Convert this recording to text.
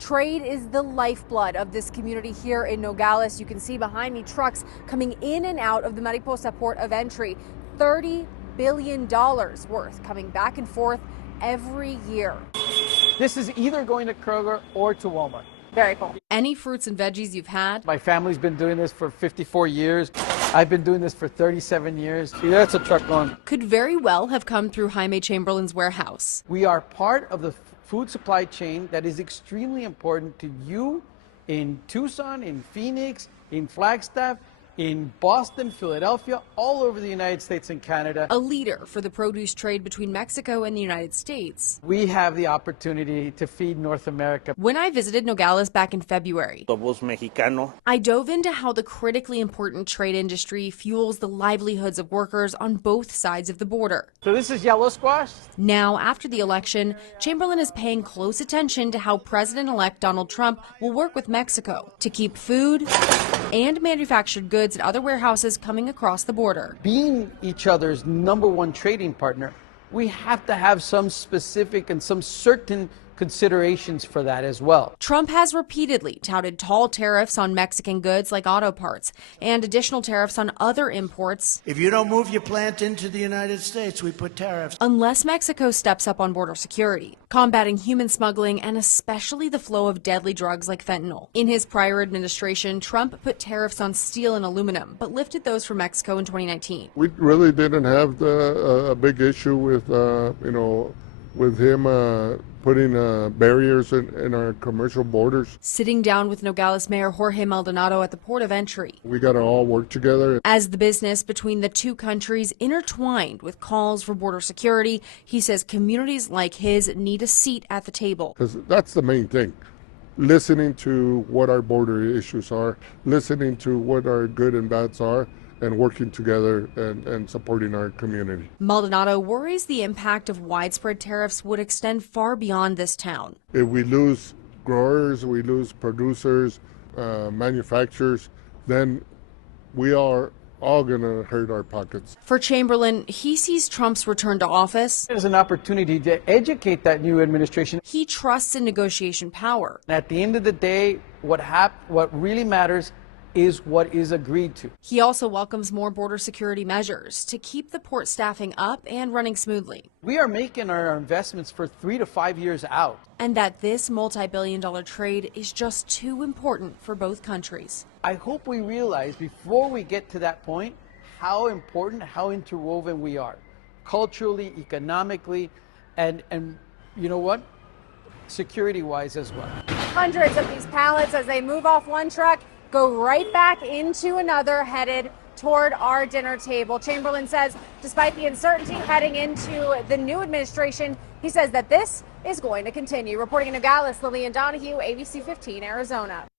Trade is the lifeblood of this community here in Nogales. You can see behind me trucks coming in and out of the Mariposa port of entry. $30 billion worth coming back and forth every year. This is either going to Kroger or to Walmart. Very cool. Any fruits and veggies you've had? My family's been doing this for 54 years. I've been doing this for 37 years. See, that's a truck going. Could very well have come through Jaime Chamberlain's warehouse. We are part of the food supply chain that is extremely important to you in Tucson, in Phoenix, in Flagstaff, in Boston, Philadelphia, all over the United States and Canada. A leader for the produce trade between Mexico and the United States. We have the opportunity to feed North America. When I visited Nogales back in February, Somos mexicano. I dove into how the critically important trade industry fuels the livelihoods of workers on both sides of the border. So this is yellow squash. Now, after the election, Chamberlain is paying close attention to how President-elect Donald Trump will work with Mexico to keep food and manufactured goods and other warehouses coming across the border. Being each other's #1 trading partner, we have to have some specific and some certain considerations for that as well. Trump has repeatedly touted tall tariffs on Mexican goods like auto parts and additional tariffs on other imports. If you don't move your plant into the United States, we put tariffs. Unless Mexico steps up on border security, combating human smuggling and especially the flow of deadly drugs like fentanyl. In his prior administration, Trump put tariffs on steel and aluminum, but lifted those for Mexico in 2019. We really didn't have a big issue with, with him putting barriers in our commercial borders. Sitting down with Nogales Mayor Jorge Maldonado at the port of entry. We got to all work together. As the business between the two countries intertwined with calls for border security, he says communities like his need a seat at the table. Because that's the main thing. Listening to what our border issues are, listening to what our good and bads are, and working together and supporting our community. Maldonado worries the impact of widespread tariffs would extend far beyond this town. If we lose growers, we lose producers, manufacturers, then we are all going to hurt our pockets. For Chamberlain, he sees Trump's return to office There's an opportunity to educate that new administration. he trusts in negotiation power. At the end of the day, what really matters is what is agreed to. He also welcomes more border security measures to keep the port staffing up and running smoothly. We are making our investments for 3 to 5 years out. And that this multi-billion-dollar trade is just too important for both countries. I hope we realize before we get to that point how important, how interwoven we are, culturally, economically, and you know what? Security-wise as well. Hundreds of these pallets, as they move off one truck, go right back into another, headed toward our dinner table. Chamberlain says, despite the uncertainty heading into the new administration, he says that this is going to continue. Reporting in Nogales, Lillian Donahue, ABC 15, Arizona.